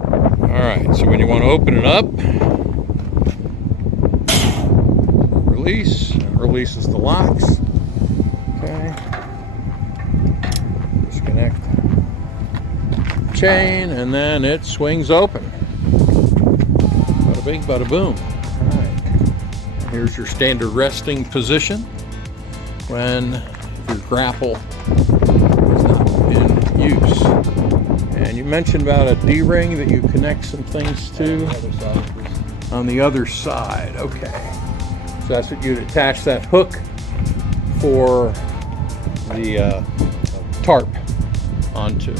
Alright, so when you want to open it up, release, it releases the locks. Okay. Disconnect the chain, and then it swings open. Bada bing, bada boom. Alright. Here's your standard resting position when your grapple is not in use. And you mentioned about a D-ring that you connect some things to on the other side. Okay. So that's what you'd attach that hook for the tarp onto.